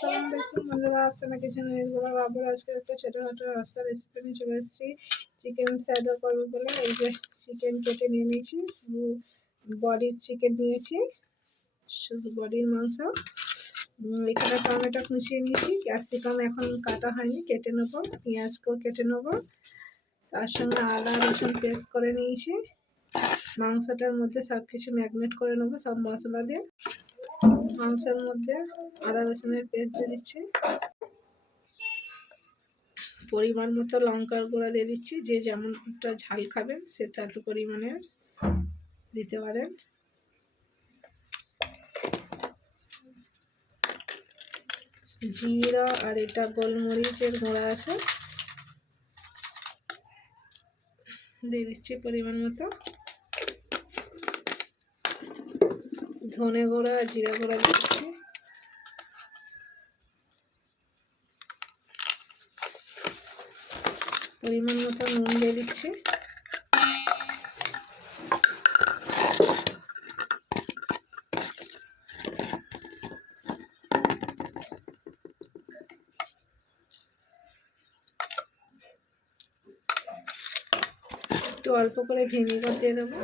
আসসালামু আলাইকুম বন্ধুরা, আসলে কিছু নেই বলার আবার আজকে একটা ছোটোখাটো রাস্তা রেসিপি নিয়ে চলে এসেছি। চিকেন স্যাডো করবো বলে এই যে চিকেন কেটে নিয়ে নিয়েছি, বডির চিকেন নিয়েছি, শুধু বডির মাংস। এখানে টমেটো কুচিয়ে নিয়েছি, ক্যাপসিকাম এখন কাটা হয়নি, কেটে নেবো, পেঁয়াজকেও কেটে নেবো। তার সঙ্গে আদা রসুন পেস্ট করে নিয়েছি। মাংসটার মধ্যে সব কিছু ম্যারিনেট করে নেবো সব মশলা দিয়ে। মাংসের মধ্যে আদা রসুনের পেস্ট দিয়ে দিচ্ছি, পরিমাণ মতো লঙ্কার গুঁড়া দিয়ে দিচ্ছি, যে যেমনটা ঝাল খাবেন সে তত পরিমাণে দিতে পারেন। জিরা আর এটা গোলমরিচের গুঁড়া আছে, দিয়ে দিচ্ছি পরিমাণ মতো। ধনে গুঁড়া আর জিরা গুঁড়া দিচ্ছি, পরিমাণ মতো নুন দিয়ে দিচ্ছি। একটু অল্প করে ভিনেগার দিয়ে দেবো।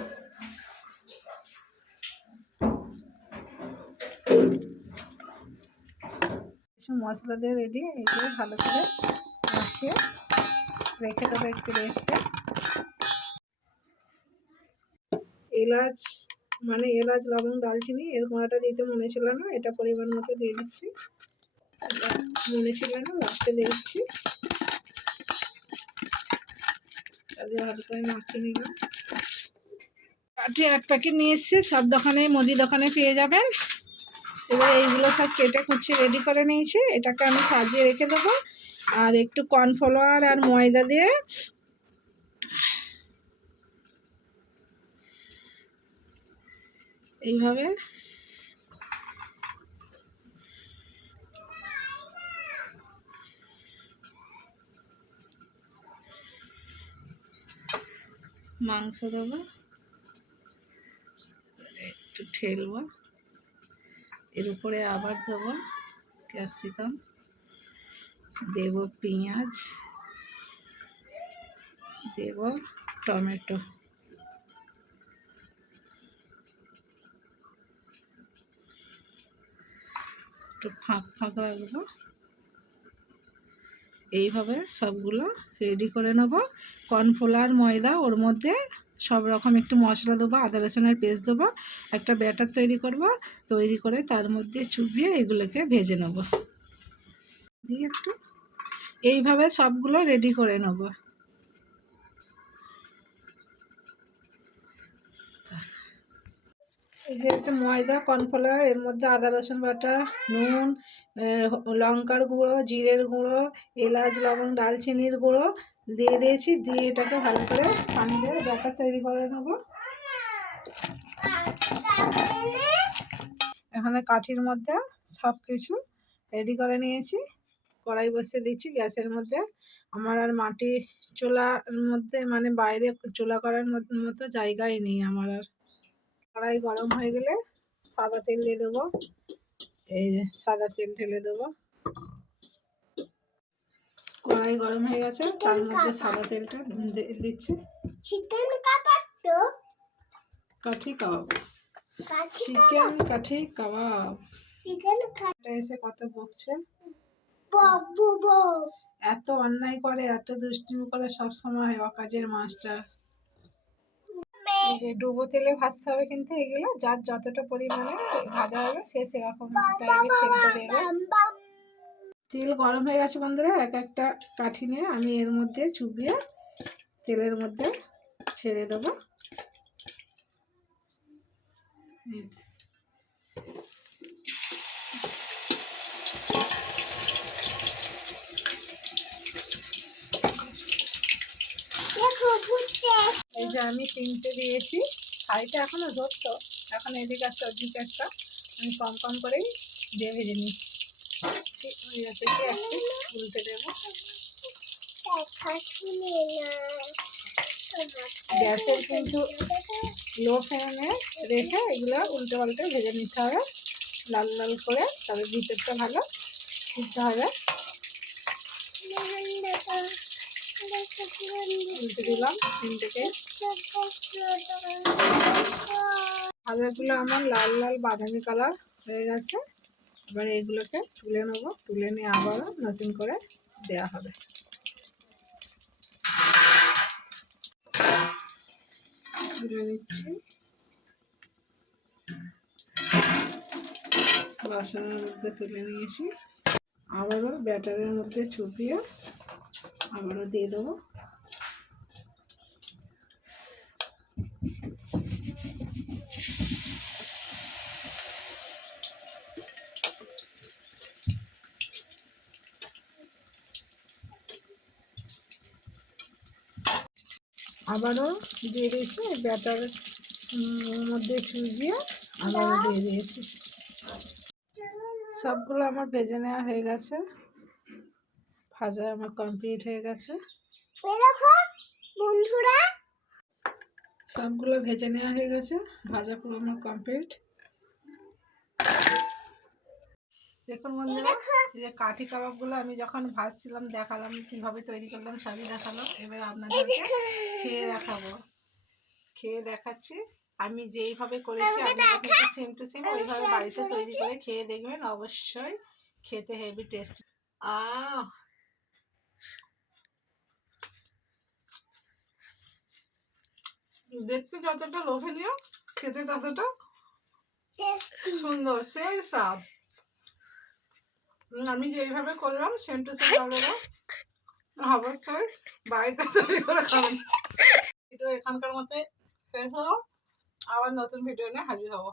কিছু মশলা দিয়ে রেডি, এগুলো ভালো করে মাখিয়ে রেখে দেবো একটু রেস্টে। এলাচ মানে এলাচ লবঙ্গ দালচিনি এর গুঁড়াটা দিতে মনে ছিল না, এটা পরিমাণ মতো দিয়ে দিচ্ছি। এটা মনে ছিল না, লাস্টে দিয়ে দিচ্ছি। তাদের ভালো করে মাখিয়ে নিলাম। কাঠি 1 প্যাকেট নিয়ে এসেছি, সব দোকানে মুদি দোকানে পেয়ে যাবেন। এবার এইগুলো সব কেটে কুচিয়ে রেডি করে নিয়েছি, এটাকে আমি সাজিয়ে রেখে দেবো। আর একটু কর্নফ্লাওয়ার আর ময়দা দিয়ে এইভাবে মাংস দেবো, একটু ঠেলবো, এর উপরে আবার দেবো ক্যাপসিকাম, দেব পেঁয়াজ, দেব টমেটো, একটু ফাঁক ফাঁক রাখবো। এইভাবে সবগুলো রেডি করে নেব। কর্নফ্লাওয়ার ময়দা ওর মধ্যে সব রকম একটু মশলা দেবো, আদা রসুনের পেস্ট দেবো, একটা ব্যাটার তৈরি করব, তৈরি করে তার মধ্যে চুবিয়ে এগুলোকে ভেজে নেব। দিয়ে একটু এইভাবে সবগুলো রেডি করে নেব। এই যেহেতু ময়দা কর্নফ্লাওয়ার, এর মধ্যে আদা রসুন বাটা, নুন, লঙ্কার গুঁড়ো, জিরের গুঁড়ো, এলাচ লবঙ্গ দালচিনির গুঁড়ো দিয়ে দিয়েছি। দিয়ে এটাকে ভালো করে পানি দিয়ে ব্যাটার তৈরি করে নেব। এখানে কাঠির মধ্যে সব কিছু রেডি করে নিয়েছি, কড়াই বসিয়ে দিচ্ছি গ্যাসের মধ্যে। আমার আর মাটি চুলার মধ্যে মানে বাইরে চুলা করার মতো জায়গাই নেই আমার আর। কড়াই গরম হয়ে গেলে সাদা তেল দিয়ে দেবো, এই যে সাদা তেল ঢেলে দেবো। কড়াই গরম হয়ে গেছে, তার মধ্যে সাদা তেলটা দিচ্ছি। চিকেন কাঠি কাবাব, চিকেন কাঠি কাবাব। এসে কত বকছে, এত অন্যায় করে, এত দুষ্টুমি করে, সব সময় অকাজের মাস্টার। এই যে ডুবো তেলে ভাজতে হবে, কিন্তু এগুলো যার যতটা পরিমাণে ভাজা হবে সে সেরকম টাইপের তেলটা দেবে। তেল গরম হয়ে গেছে বন্ধুরা, এক একটা কাঠি নিয়ে আমি এর মধ্যে চুবিয়ে তেলের মধ্যে ছেড়ে দেবো। এই যে আমি 3টে দিয়েছি, 6টা এখনো ধরতো, এখন এদিকে একটা ওদিকে একটা, আমি কম কম করেই দিয়ে ভেজে নিচ্ছি। উল্টে দেবো। গ্যাসের কিন্তু লো ফ্লেমে রেখে এগুলো উল্টে পাল্টে ভেজে নিতে হবে লাল লাল করে, তবে ভিতরটা ভালো দিতে হবে। উল্টে দিলাম তিনটেকে। ভাজাগুলো আমার লাল লাল বাদামি কালার হয়ে গেছে। এবার এগুলোকে তুলে নেবো, তুলে নিয়ে আবারও নতুন করে দেওয়া হবে। তুলে নিচ্ছি, বাসনের মধ্যে তুলে নিয়েছি। আবারও ব্যাটারের মধ্যে চুপিয়ে আবারও দিয়ে দেবো। আবারও দিয়ে দিয়েছি ব্যাটারের মধ্যে চুবিয়ে আবারও দিয়ে দিয়েছি। সবগুলো আমার ভেজে নেওয়া হয়ে গেছে, ভাজা আমার কমপ্লিট হয়ে গেছে। বন্ধুরা সবগুলো ভেজে নেওয়া হয়ে গেছে, ভাজা পুরো আমার কমপ্লিট। দেখুন বন্ধুরা, এই যে কাঠি কাবাবগুলো আমি যখন ভাজছিলাম দেখালাম, কীভাবে তৈরি করলাম সবই দেখালাম। এবার আপনাদেরকে খেয়ে দেখাবো, খেয়ে দেখাচ্ছি। আমি যেইভাবে করেছি আপনারা কিন্তু সেম টু সেম ওইভাবে বাড়িতে তৈরি করে খেয়ে দেখবেন, অবশ্যই খেতে হেভি টেস্ট। দেখতে যতটা লোভনীয়, খেতে ততটা সুন্দর, সেই স্বাদ। আমি যেইভাবে করলাম সেম টু সেম আপনারা অবশ্যই বাড়িতে তৈরি করে খাবেন। ভিডিও এখানকার মধ্যে শেষ হলো, আবার নতুন ভিডিও নিয়ে হাজির হবো।